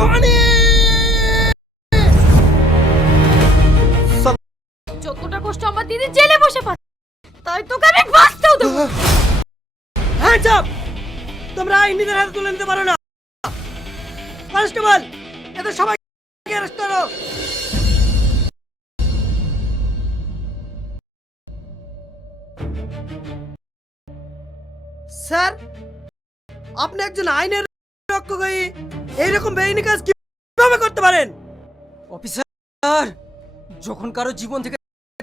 Tony! যতটা কষ্ট আমার দিদি জেলে বসে পাচ্ছে, তাই তোকে আমি বাঁচতেও দেবো না। Hands up! তোমরা আইন নিজের হাতে তুলে নিতে পারো না। কনস্টেবল, এদের সবাইকে অ্যারেস্ট করো। স্যার, আপনি একজন আইনের রক্ষক হয়ে এইরকম বেআইনি কাজ কিভাবে করতে পারেন? অফিসার, যখন কারো জীবন থেকে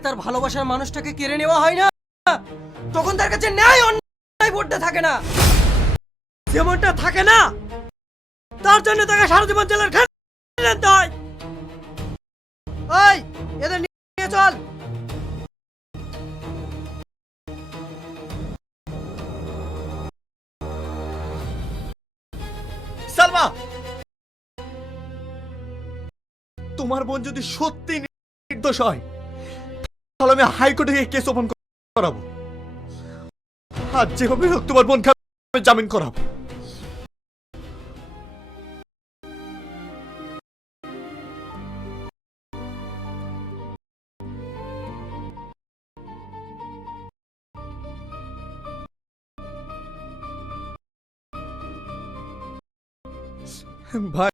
তার ভালোবাসার মানুষটাকে কেড়ে নেওয়া হয় না, তখন তার কাছে ন্যায় অন্যায় বোধটা থাকে না। যেমনটা থাকে না, তার জন্য তাকে সারা জীবন জেলের খেটে নিতে হয়। ওই, এদের নিয়ে চল। সালমা, তোমার বোন যদি সত্যি নির্দোষ হয়, তাহলে আমি হাইকোর্টে গিয়ে কেস ওপেন করাবো। আর যেভাবে হোক তোমার বোনকে আমি জামিন করাবো। ভাই,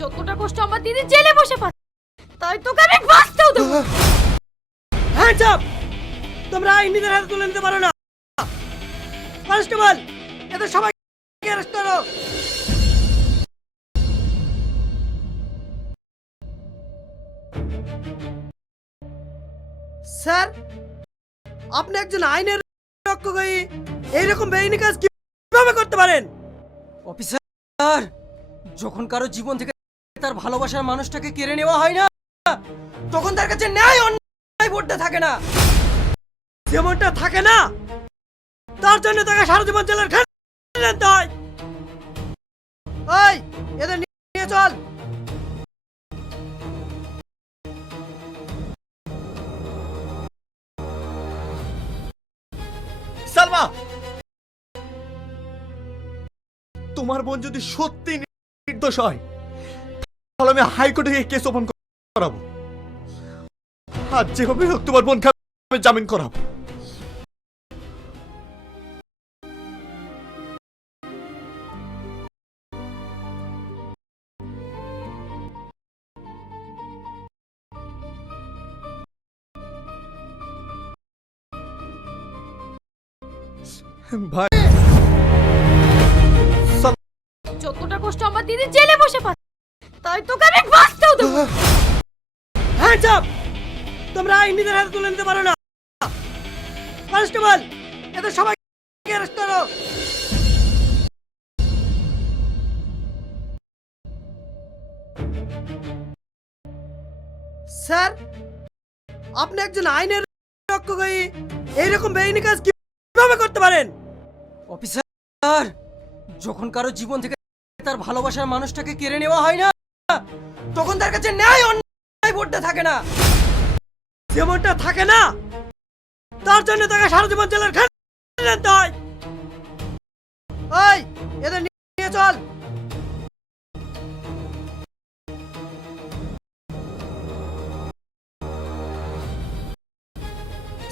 যতটা কষ্ট আমার দিদি জেলে বসে পাচ্ছে, তাই তোকে আমি বাঁচতেও দেবো না। Hands up! তোমরা আইন নিজের হাতে তুলে নিতে পারো না। কনস্টেবল, এদের সবাইকে অ্যারেস্ট করো। স্যার, আপনি একজন আইনের রক্ষক হয়ে এইরকম বেআইনি কাজ কিভাবে করতে পারেন? অফিসার, যখন কারো জীবন থেকে তার ভালোবাসার মানুষটাকে কেড়ে নেওয়া হয় না, তখন তার কাছে ন্যায় অন্যায় বোধটা থাকে না। যেমনটা থাকে না, তার জন্য তাকে সারা জীবন জেলের খেটে নিতে হয়। ওই, এদের নিয়ে চল। সালমা, তোমার বোন যদি সত্যি নির্দোষ হয়, তাহলে আমি হাইকোর্টে গিয়ে কেস ওপেন করাবো। আর যেভাবে হোক তোমার বোনকে আমি জামিন করাবো। ভাই, যতটা কষ্ট আমার দিদি জেলে বসে পাচ্ছে, তাই তোকে আমি বাঁচতেও দেবো না। Hands up! তোমরা আইন নিজের হাতে তুলে নিতে পারো না। কনস্টেবল, এদের সবাইকে অ্যারেস্ট করো। স্যার, আপনি একজন আইনের রক্ষক হয়ে এইরকম বেআইনি কাজ কিভাবে করতে পারেন? অফিসার, যখন কারো জীবন থেকে তার ভালোবাসার মানুষটাকে কেড়ে নেওয়া হয় না, তখন তার কাছে ন্যায় অন্যায় বোধটা থাকে না। যেমনটা থাকে না, তার জন্য তাকে সারা জীবন জেলের খেটে নিতে হয়। ওই, এদের নিয়ে চল।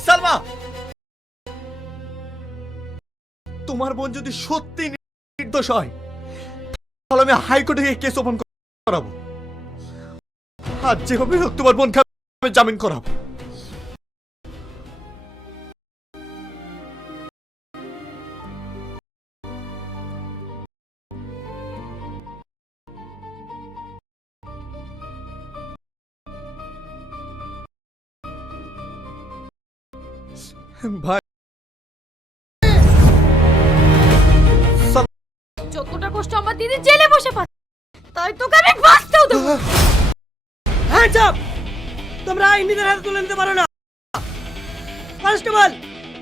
সালমা, তোমার বোন যদি সত্যি নির্দোষ হয়, তাহলে আমি হাইকোর্টে গিয়ে কেস ওপেন করাবো। আর যেভাবে হোক তোমার বোনকে আমি জামিন করাবো। ভাই, যতটা কষ্ট আমার দিদি জেলে বসে পাচ্ছে, তাই তোকে আমি বাঁচতেও দেবো না। Hands up! তোমরা আইন নিজের হাতে তুলে নিতে পারো না। কনস্টেবল,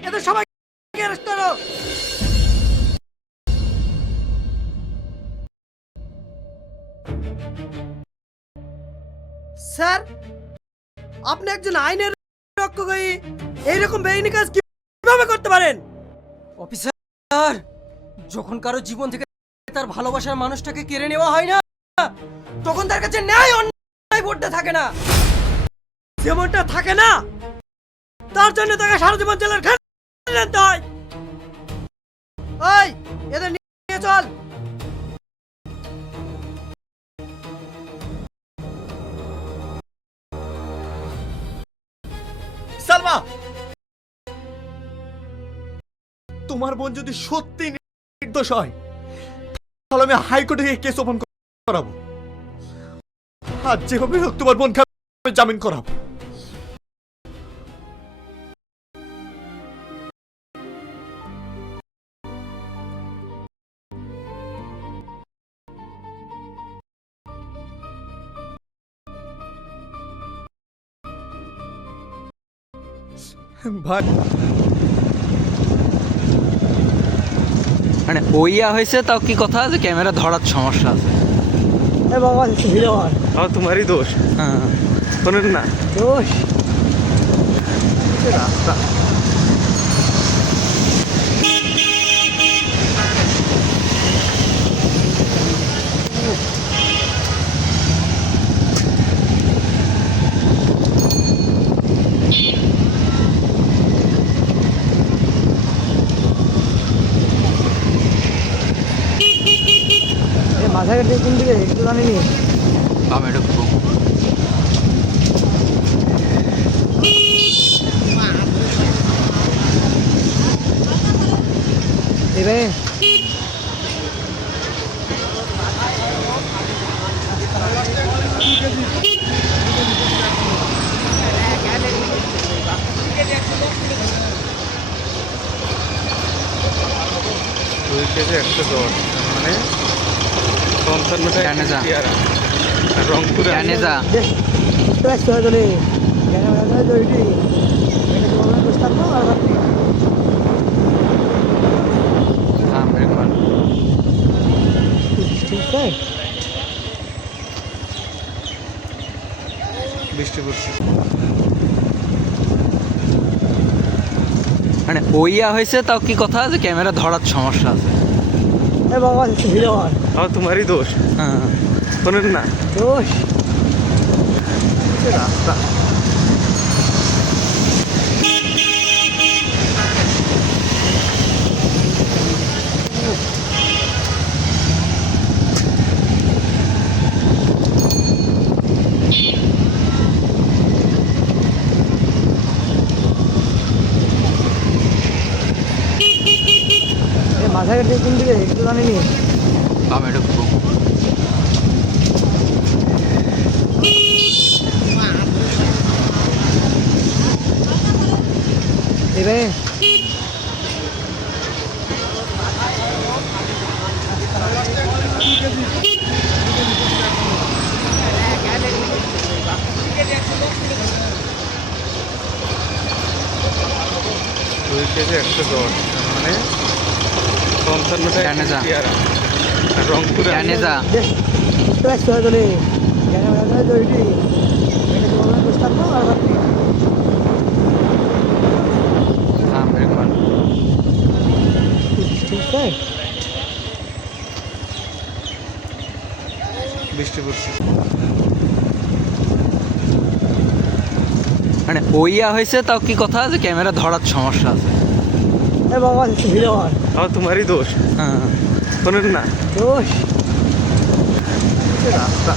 এদের সবাইকে অ্যারেস্ট করো। স্যার, আপনি একজন আইনের রক্ষক হয়ে এইরকম বেআইনি কাজ কিভাবে করতে পারেন? অফিসার, যখন কারো জীবন থেকে তার ভালোবাসার মানুষটাকে কেড়ে নেওয়া হয় না, তখন তার কাছে ন্যায় অন্যায় বোধটা থাকে না। যেমনটা থাকে না, তার জন্য তাকে সারা জীবন জেলের খেয়ে নিতে হয়। ওই, এদের নিয়ে চল। সালমা, তোমার বোন যদি সত্যি নির্দোষ হয় তাহলে আমি হাইকোর্টে গিয়ে কেস ওপেন করাবো। আর যেভাবে হোক তোমার বোনকে আমি জামিন করাবো। ভাই, মানে ওইয়া হয়েছে তাও কি কথা যে ক্যামেরা ধরার সমস্যা আছে। এ বাবা, ভিড় হয়। और तुम्हारी दोष হ্যাঁ सुनो ना দোষ रास्ता মাথা কেটে কোন দিকে একটু জানিনি। বামে ঢুকবো। এবে দুই কেজি 110 মানে 55টা জানে যা। পেয়ারা আর রংপুরে জানে যা। ব্যস্ত হয়ে চলে জরুরি বুঝতাম না। আর হ্যাঁ ব্রেক মার। ঠিক আছে, বৃষ্টি পড়ছে। মানে ওইয়া হয়েছে তাও কি কথা যে ক্যামেরা ধরার সমস্যা আছে। এ বাবা, ভিড় হয়। और तुम्हारी दोष হ্যাঁ सुनो ना দোষ रास्ता মাথা কেটে কোন দিকে একটু জানিনি। বামে ঢুকবো। এবে দুই কেজি 110 মানে 55টা জানে যা। পেয়ারা আর রংপুরে জানে যা। ব্যস্ত হয়ে চলে জরুরি বুঝতাম না। আর হ্যাঁ ব্রেক মার। ঠিক আছে, বৃষ্টি পড়ছে। মানে ওইয়া হয়েছে তাও কি কথা যে ক্যামেরা ধরার সমস্যা আছে। এ বাবা, ভিড় হয়। और तुम्हारी दोष হ্যাঁ सुनो ना দোষ रास्ता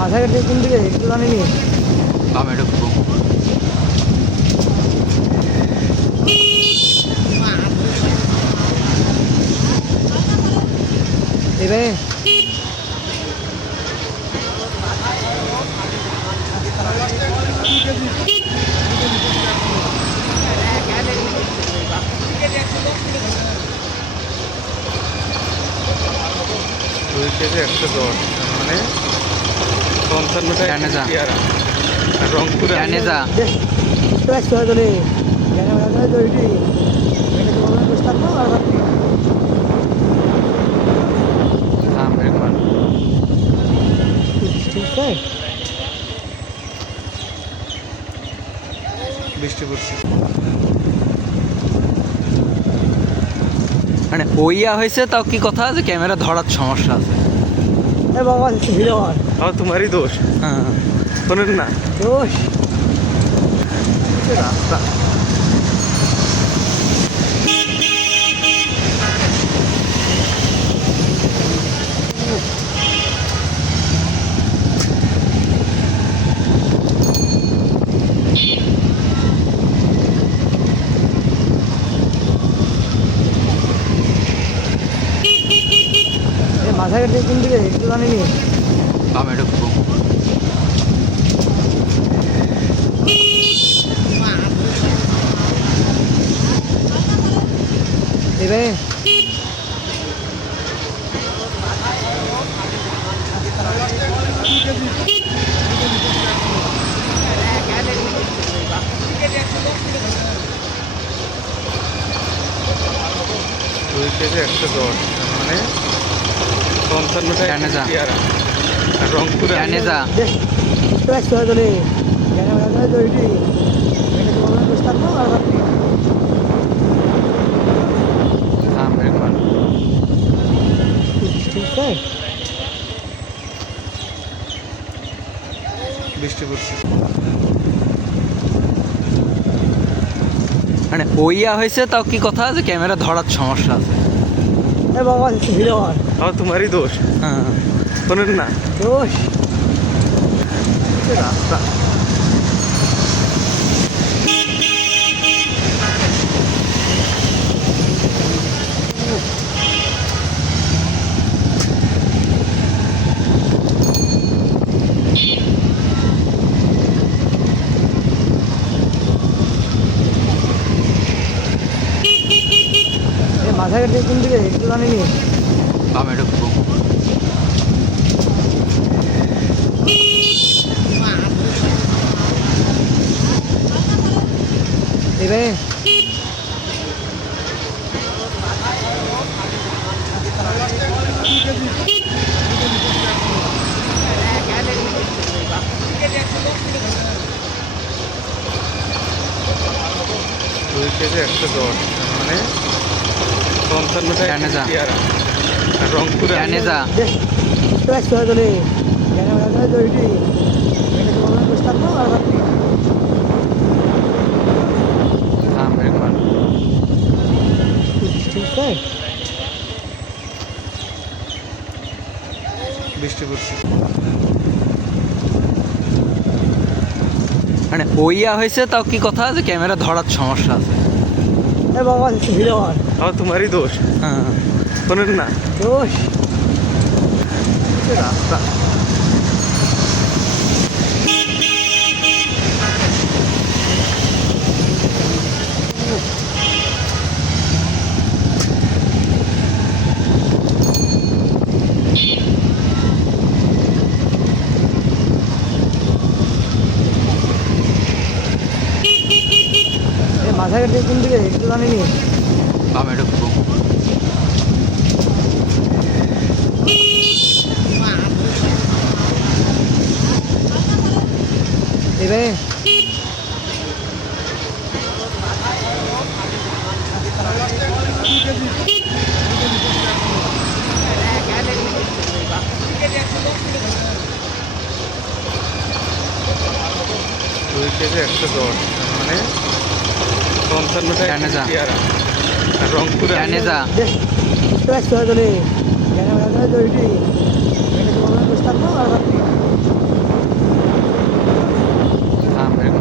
মাথা কেটে কোন দিকে একটু জানিনি। বামে ঢুকবো। এবে দুই কেজি 110 মানে 55টা জানে যা। পেয়ারা আর রংপুরে জানে যা। ব্যস্ত হয়ে গেলে ক্যামেরা জরুরি এটা তোমার বসে থাকবো আর বাকি हाँ मेरे को ঠিক আছে বৃষ্টি পড়ছে মানে ওইয়া হয়েছে তাও কি কথা যে ক্যামেরা ধরার সমস্যা আছে এ বাবা ভিড় হয় তাও তোমারই দোষ হ্যাঁ শোনেন না দোষ রাস্তা মাথা কেটে কোন দিকে একটু জানিনি हाँ मेरे को এবে দুই কেজি 110 মানে 55টা জানে যা। পেয়ারা আর রংপুরে जाने जा ব্যস্ত হয়ে গেলে ক্যামেরা জরুরি এটা তোমার বসে থাকবো আর বাকি हाँ मेरे को ঠিক আছে বৃষ্টি পড়ছে মানে ওইয়া হয়েছে তাও কি কথা যে ক্যামেরা ধরার সমস্যা আছে এ বাবা ভিড় হয় তাও তোমারই দোষ হ্যাঁ শোনেন না দোষ রাস্তা মাথা কেটে কোন দিকে একটু জানিনি हाँ मेरे को এবে দুই কেজি 110 মানে 55টা জানে যা। পেয়ারা আর রংপুরে जाने जा ব্যস্ত হয়ে গেলে ক্যামেরা জরুরি এটা তোমার বসে থাকবো আর বাকি हाँ मेरे को ঠিক আছে বৃষ্টি পড়ছে মানে ওইয়া হয়েছে তাও কি কথা যে ক্যামেরা ধরার সমস্যা আছে এ বাবা ভিড় হয় তাও তোমারই দোষ হ্যাঁ শোনেন না দোষ রাস্তা মাথা কেটে কোন দিকে একটু জানিনি हाँ मेरे को এবে দুই কেজি 110 মানে 55টা জানে যা। পেয়ারা আর রংপুরে जाने जा ব্যস্ত হয়ে গেলে ক্যামেরা জরুরি এটা তোমার বসে থাকবো আর বাকি हाँ मेरे को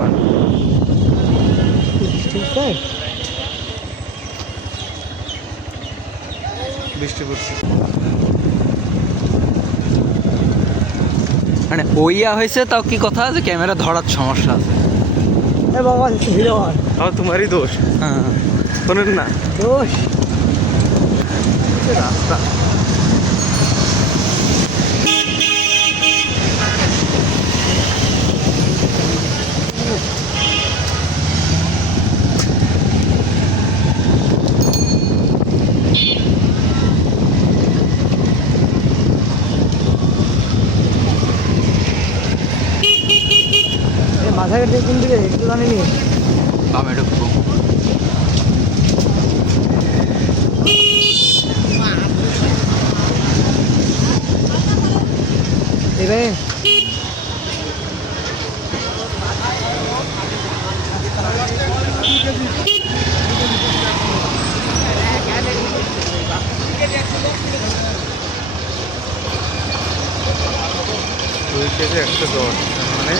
ঠিক আছে বৃষ্টি পড়ছে মানে ওইয়া হয়েছে তাও কি কথা যে ক্যামেরা ধরার সমস্যা আছে এ বাবা ভিড় হয় তাও তোমারই দোষ হ্যাঁ শোনেন না দোষ রাস্তা মাঝাঘাট দিয়ে কোন দিকে একটু জানিনি। বামে ঢুকবো। এবারে দুই কেজি 110 মানে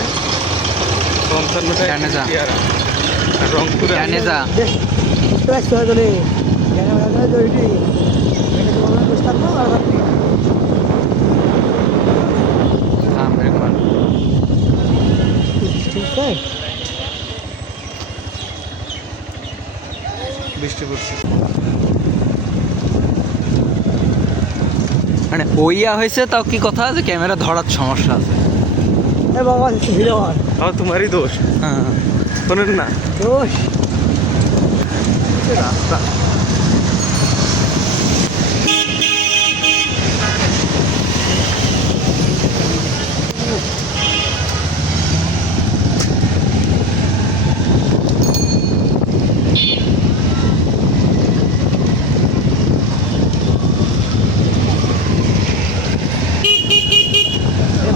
55টা ডানে যা। পেয়ারা আর রংপুরে ডানে যা। ব্যস্ত হয়ে গেলে জরুরি এটা তোমার বুঝতাম না আর বাকি হ্যাঁ ব্রেক মার। ঠিক আছে। বৃষ্টি পড়ছে। মানে ওইয়া হয়েছে তাও কি কথা যে ক্যামেরা ধরার সমস্যা আছে। এ বাবা ভিড় হয় তাও তোমারই দোষ। হ্যাঁ শোনেন না দোষ রাস্তা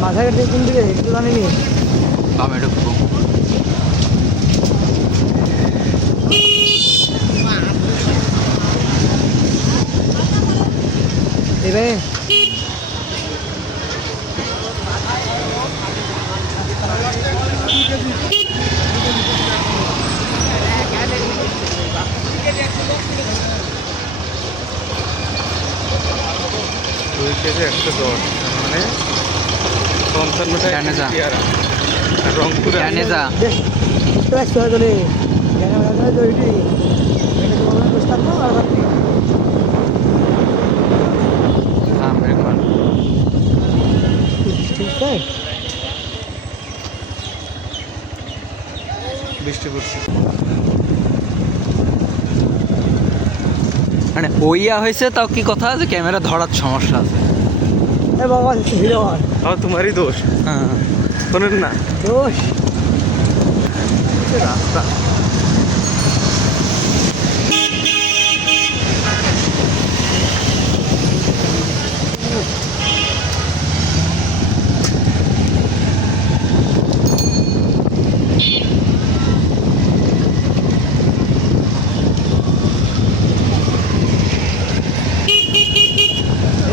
মাঝাঘাট দিয়ে কোন দিকে একটু জানিনি। বামে ঢুকবো। এবারে দুই কেজি 110 মানে 55টা ডানে যা। পেয়ারা আর রংপুরে ডানে যা। ব্যস্ত হয়ে গেলে জরুরি এটা তোমার বুঝতাম না আর বাকি হ্যাঁ ব্রেক মার। ঠিক আছে। বৃষ্টি পড়ছে। মানে ওইয়া হয়েছে তাও কি কথা যে ক্যামেরা ধরার সমস্যা আছে। এ বাবা ভিড় হয় তাও তোমারই দোষ। হ্যাঁ শোনেন না দোষ রাস্তা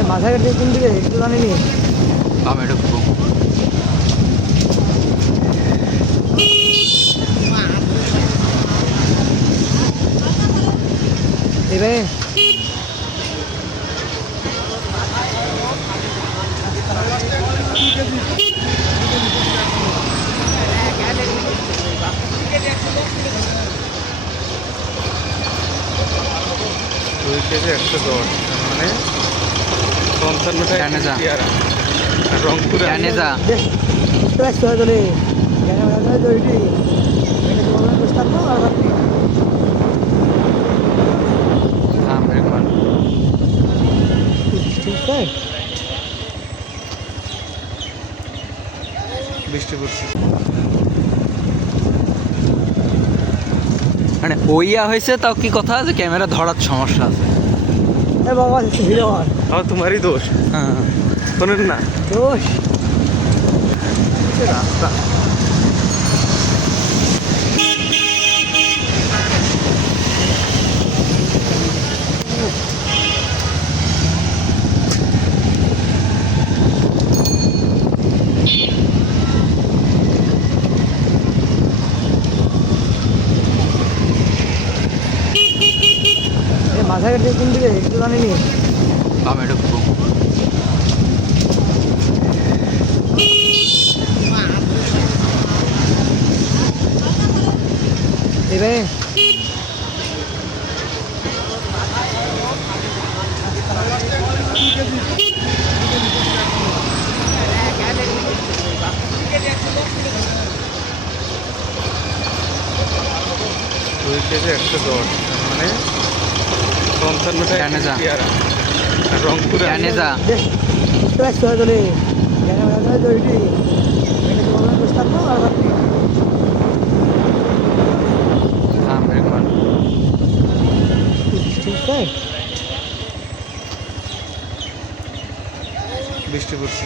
মাঝাঘাট দিয়ে কোন দিকে একটু জানিনি। বামে ঢুকবো। এবারে দুই কেজি 110 মানে 55টা ডানে যা। পেয়ারা আর রংপুরে ডানে যা। ব্যস্ত হয়ে গেলে জরুরি এটা তোমার বুঝতাম না আর বাকি হ্যাঁ ব্রেক মার। ঠিক আছে। বৃষ্টি পড়ছে। মানে ওইয়া হয়েছে তাও কি কথা যে ক্যামেরা ধরার সমস্যা আছে। এ বাবা ভিড় হয় তাও তোমারই দোষ। হ্যাঁ শোনেন না দোষ রাস্তা মাঝাঘাট দিয়ে কোন দিকে একটু জানিনি। বামে ঢুকবো। এবারে দুই কেজি 110 মানে 55টা ডানে যা। পেয়ারা আর রংপুরে ডানে যা। ব্যস্ত হয়ে গেলে জরুরি এটা তোমার বুঝতাম না আর বাকি বৃষ্টি পড়ছে।